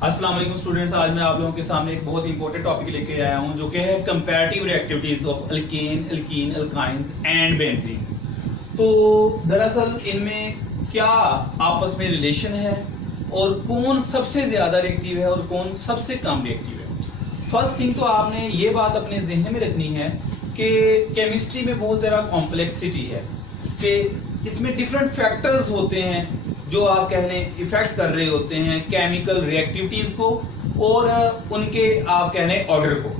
अस्सलाम वालेकुम स्टूडेंट्स, आज मैं आप लोगों के सामने एक बहुत इंपॉर्टेंट टॉपिक लेके आया हूं जो कि है comparative reactivities of alkane, alkene, alkynes and benzene. तो दरअसल इनमें क्या आपस में रिलेशन है और कौन सबसे ज्यादा रिएक्टिव है और कौन सबसे कम रिएक्टिव है। फर्स्ट थिंग तो आपने ये बात अपने जहन में रखनी है कि केमिस्ट्री में बहुत ज़्यादा कॉम्प्लेक्सिटी है कि इसमें डिफरेंट फैक्टर्स होते हैं जो आप कह लें इफेक्ट कर रहे होते हैं केमिकल रिएक्टिविटीज को और उनके आप कह लें ऑर्डर को,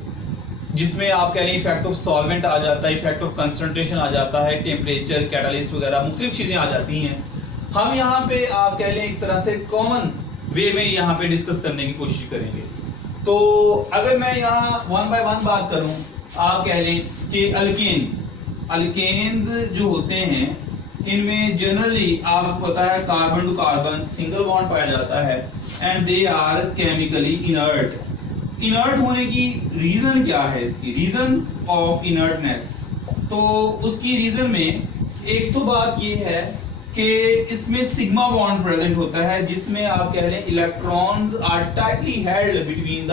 जिसमें आप कह लें इफेक्ट ऑफ सॉल्वेंट आ जाता है, इफेक्ट ऑफ कंसंट्रेशन आ जाता है, टेम्परेचर, कैटालिस्ट वगैरह मुख्तलिफ चीजें आ जाती हैं। हम यहाँ पे आप कह लें एक तरह से कॉमन वे में यहाँ पे डिस्कस करने की कोशिश करेंगे। तो अगर मैं यहाँ वन बाय वन बात करूं, आप कह लें कि अल्केन्स जो होते हैं इनमें जनरली आपको पता है carbon to carbon single bond पाया जाता है and they are chemically inert होने की रीजन क्या है, इसकी रीजन ऑफ इनर्टनेस। तो उसकी रीजन में एक तो बात ये है कि इसमें सिग्मा बॉन्ड प्रेजेंट होता है जिसमें आप कह लें electrons are tightly held between the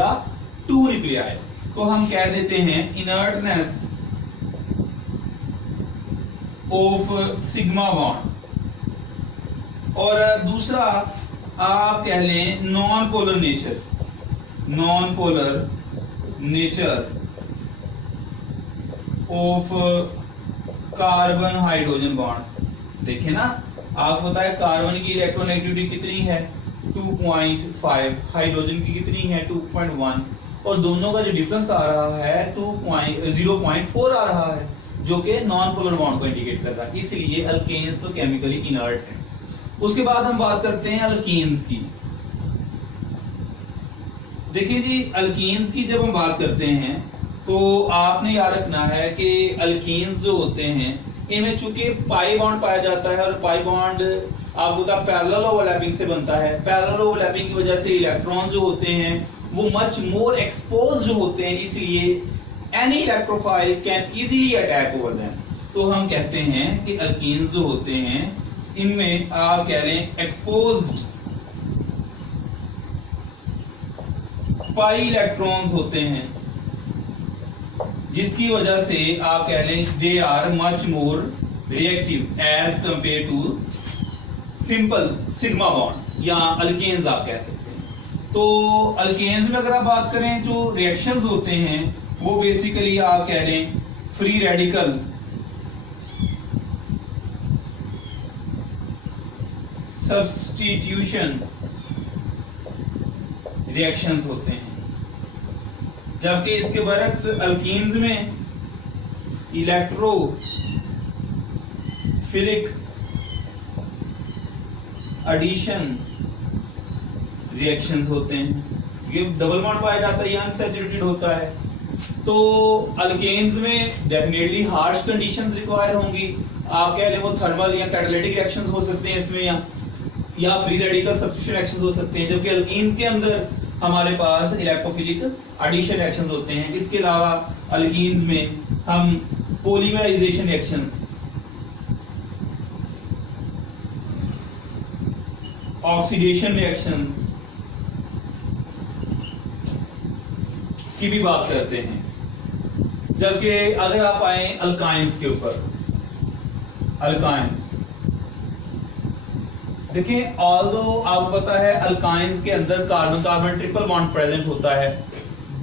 two nuclei. तो हम कह देते हैं इनर्टनेस ऑफ सिग्मा बॉन्ड। और दूसरा आप कह लें non polar nature of carbon hydrogen bond. देखिए ना, आपको पता है कार्बन की इलेक्ट्रोनेगेटिविटी कितनी है 2.5, हाइड्रोजन की कितनी है 2.1 और दोनों का जो डिफरेंस आ रहा है 0.4 आ रहा है जो कि नॉन पोलर बॉन्ड को इंडिकेट कर रहा है। इसलिए अल्केन्स तो केमिकली इनर्ट है। उसके बाद हम बात करते हैं अल्कीन्स की। देखिए जी, अल्कीन्स की जब हम बात करते हैं तो आपने याद रखना है कि अल्कीन्स जो होते हैं इनमें चूंकि पाई बॉन्ड पाया जाता है और पाई बॉन्ड आपको पता पैरेलल ओवरलैपिंग से बनता है। पैरेलल ओवरलैपिंग की वजह से इलेक्ट्रॉन जो होते हैं वो मच मोर एक्सपोज्ड होते हैं, इसलिए any electrophile can easily attack over them। तो हम कहते हैं कि अल्कीन्स जो होते हैं इनमें आप कह लें एक्सपोज्ड पाई इलेक्ट्रॉन्स होते हैं जिसकी वजह से आप कह लें they are much more reactive as compare to simple sigma bond या अल्केन्स आप कह सकते हैं। तो अल्केन्स में अगर आप बात करें जो रिएक्शंस होते हैं वो बेसिकली आप कह लें फ्री रेडिकल सब्स्टिट्यूशन रिएक्शंस होते हैं, जबकि इसके बरक्स अल्कीन्स में इलेक्ट्रोफिलिक एडिशन रिएक्शंस होते हैं। ये डबल बॉन्ड पाया जाता है या अनसैचुरेटेड होता है। तो अल्केन्स में डेफिनेटली हार्श कंडीशंस रिक्वायर होंगी, आप कह लें वो थर्मल या कैटालिटिक रिएक्शंस हो सकते हैं इसमें या फ्री रेडिकल सब्स्टिट्यूशन रिएक्शंस हो सकते हैं, जबकि अल्कीन्स के अंदर हमारे पास इलेक्ट्रोफिलिक एडिशन रिएक्शंस होते हैं। इसके अलावा अल्कीन्स में हम पॉलीमराइजेशन रिएक्शंस, ऑक्सीडेशन रिएक्शंस की भी बात करते हैं। जबकि अगर आप आए अल्काइंस के ऊपर, अल्काइंस देखिए, ऑल्दो आपको पता है अल्काइंस के अंदर carbon carbon triple bond present होता है,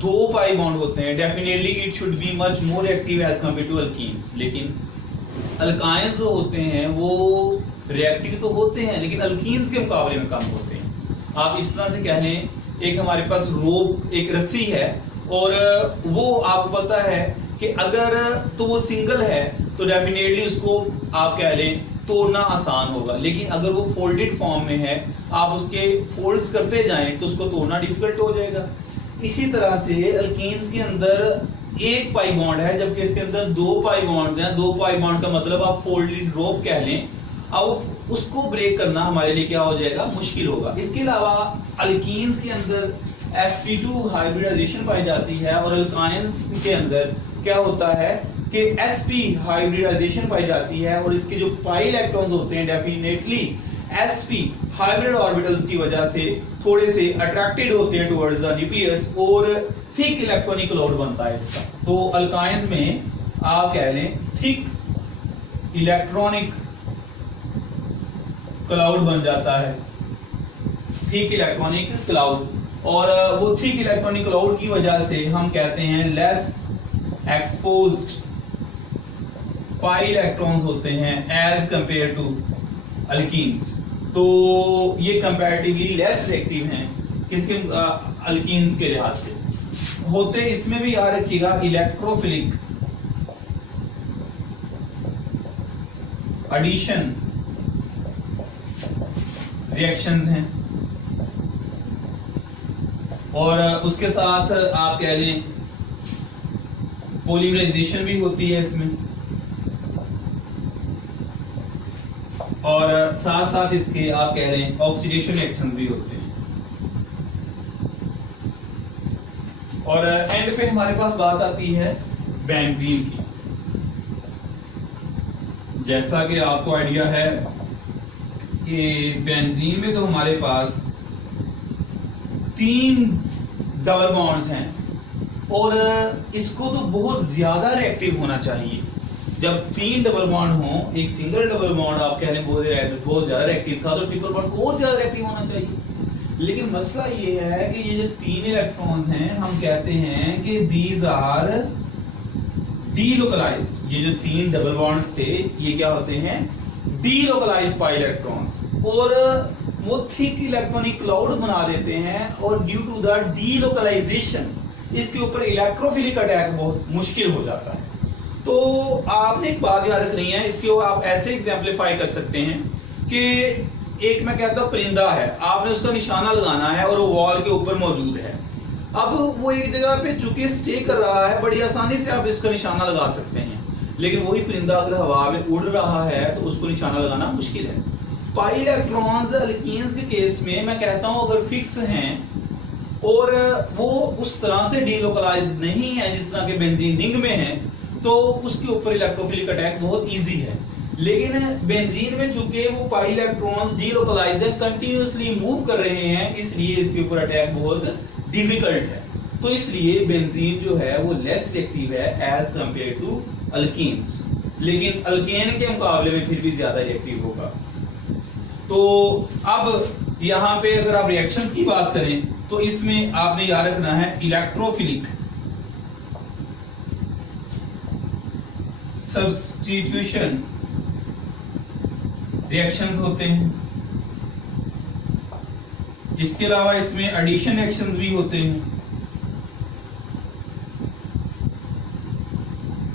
2 पाई बॉन्ड होते हैं, definitely it should be much more active as compare to alkenes. लेकिन अल्काइंस जो होते हैं वो रिएक्टिव तो होते हैं लेकिन अल्कीन्स के मुकाबले में कम होते हैं। आप इस तरह से कह लें एक हमारे पास रोप, एक रस्सी है और वो आपको पता है कि अगर तो वो सिंगल है तो डेफिनेटली उसको आप कह लें तोड़ना आसान होगा, लेकिन अगर वो फोल्डेड फॉर्म में है आप उसके फोल्ड्स करते जाएं तो उसको तोड़ना डिफिकल्ट हो जाएगा। इसी तरह से अल्कीन्स के अंदर 1 पाई बॉन्ड है जबकि इसके अंदर 2 पाई बॉन्ड्स हैं। 2 पाई बॉन्ड का मतलब आप फोल्डेड रोप कह लें, अब उसको ब्रेक करना हमारे लिए क्या हो जाएगा, मुश्किल होगा। इसके अलावा अल्कीन्स के अंदर sp2 हाइब्रिडाइजेशन पाई जाती है और अल्काइंस के अंदर क्या होता है कि sp हाइब्रिडाइजेशन पाई जाती है और इसके जो पाई इलेक्ट्रॉन्स होते हैं डेफिनेटली sp हाइब्रिड ऑर्बिटल्स की वजह से थोड़े से अट्रैक्टेड होते हैं टुवर्ड्स द न्यूक्लियस और थिक इलेक्ट्रॉनिक क्लाउड बनता है इसका। तो अल्काइंस में आप कह लें थिक इलेक्ट्रॉनिक क्लाउड बन जाता है, थिक इलेक्ट्रॉनिक क्लाउड। और वो थिक इलेक्ट्रॉनिक क्लाउड की वजह से हम कहते हैं लेस एक्सपोज्ड पाई इलेक्ट्रॉन्स होते हैं एज कंपेयर टू अल्कीन्स। तो ये कंपैरेटिवली लेस रिएक्टिव हैं किसके अल्कीन्स के लिहाज से। होते इसमें भी याद रखिएगा इलेक्ट्रोफिलिक एडिशन रिएक्शंस हैं और उसके साथ आप कह लें पॉलीमराइजेशन भी होती है इसमें और साथ साथ इसके आप कह रहे हैं ऑक्सीडेशन रिएक्शंस भी होते हैं। और एंड पे हमारे पास बात आती है बेंजीन की। जैसा कि आपको आइडिया है कि बेंजीन में तो हमारे पास 3 डबल बॉन्ड्स हैं और इसको तो बहुत ज्यादा रिएक्टिव होना चाहिए। जब 3 डबल बॉन्ड हो, एक सिंगल डबल बॉन्ड आप कह रहे हैं बहुत ज्यादा रिएक्टिव था, तो ट्रिपल बॉन्ड को और ज्यादा रिएक्टिव होना चाहिए। लेकिन मसला ये है कि ये जो 3 इलेक्ट्रॉन्स हैं हम कहते हैं कि दीज आर डीलोकलाइज्ड। ये जो 3 डबल बॉन्ड्स थे ये क्या होते हैं, डीलोकलाइज्ड पाई इलेक्ट्रॉन्स, और वो थिक इलेक्ट्रॉनिक क्लाउड बना देते हैं और ड्यू टू द डीलोकलाइजेशन इसके ऊपर इलेक्ट्रोफिलिक अटैक बहुत मुश्किल हो जाता है। तो आपने एक बात याद रखनी है, इसको आप ऐसे एग्जाम्पलीफाई कर सकते हैं कि एक मैं कहता हूं परिंदा है, आपने उसका निशाना लगाना है और वो वॉल के ऊपर मौजूद है। अब वो एक जगह पे चूंकि स्टे कर रहा है, बड़ी आसानी से आप इसका निशाना लगा सकते हैं, लेकिन वही परिंदा अगर हवा में उड़ रहा है तो उसको निशाना लगाना मुश्किल है। पाई इलेक्ट्रॉन्स अल्कीन्स के केस में मैं कहता हूं अगर फिक्स हैं और वो उस तरह से डीलोकलाइज्ड नहीं है जिस तरह के बेंजीन रिंग में है, तो उसके ऊपर इलेक्ट्रोफिलिक अटैक बहुत इजी है। लेकिन बेंजीन में चूंकि वो पाई इलेक्ट्रॉन्स डीलोकलाइज्ड है, कंटिन्यूअसली मूव कर रहे हैं, इसलिए इसके ऊपर अटैक बहुत डिफिकल्ट है। तो इसलिए बेंजीन जो है वो लेस रिएक्टिव है एज कंपेयर टू अल्कीन्स, लेकिन अल्केन के मुकाबले में फिर भी ज्यादा रिएक्टिव होगा। तो अब यहाँ पे अगर आप रिएक्शंस की बात करें तो इसमें आपने याद रखना है इलेक्ट्रोफिलिक सब्स्टिट्यूशन रिएक्शंस होते हैं। इसके अलावा इसमें एडिशन रिएक्शंस भी होते हैं।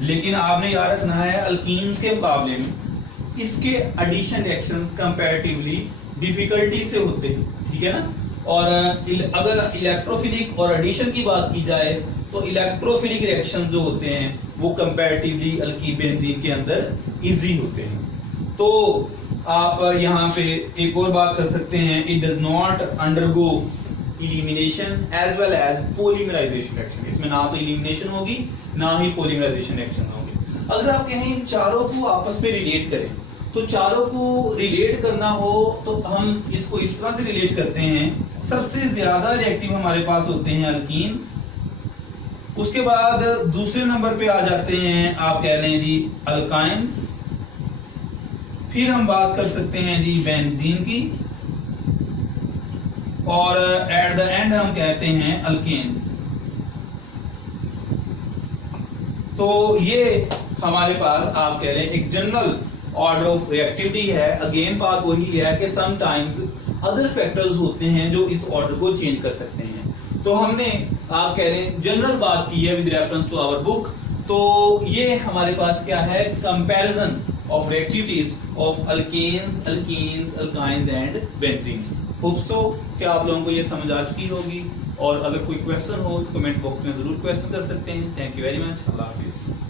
लेकिन आपने याद रखना है अल्कीन्स के मुकाबले में इसके एडिशन रिएक्शंस कंपैरेटिवली डिफिकल्टी से होते हैं, ठीक है ना। और अगर इलेक्ट्रोफिलिक और एडिशन की बात की जाए तो इलेक्ट्रोफिलिक रिएक्शन जो होते हैं वो कंपैरेटिवली अल्कीन बेंजीन के अंदर इजी होते हैं। तो आप यहाँ पे एक और बात कर सकते हैं, it does not undergo elimination as well as polymerization reaction. इसमें ना तो इलिमिनेशन होगी ना ही पॉलीमराइजेशन रिएक्शन होगी। अगर आप कहें इन चारों को आपस में रिलेट करें तो चारों को रिलेट करना हो तो हम इसको इस तरह से रिलेट करते हैं, सबसे ज्यादा रिएक्टिव हमारे पास होते हैं अल्कीन्स, उसके बाद दूसरे नंबर पे आ जाते हैं आप कह लें जी अल्काइंस, फिर हम बात कर सकते हैं जी बेंजीन की, और एट द एंड हम कहते हैं अल्केन्स। तो ये हमारे पास आप कह रहे हैं एक जनरल ऑर्डर ऑफ रिएक्टिविटी है। अगेन बात वही है कि समटाइम्स अदर फैक्टर्स होते हैं जो इस ऑर्डर को चेंज कर सकते हैं। तो हमने आप कह रहे हैं जनरल बात की है with reference to our book. तो ये हमारे पास क्या है, comparison of reactivities of alkanes, alkenes, alkynes and benzene. Hope so कि आप लोगों को ये समझ आ चुकी होगी, और अगर कोई क्वेश्चन हो तो कमेंट बॉक्स में जरूर क्वेश्चन कर सकते हैं। Thank you very much. Allah Hafiz.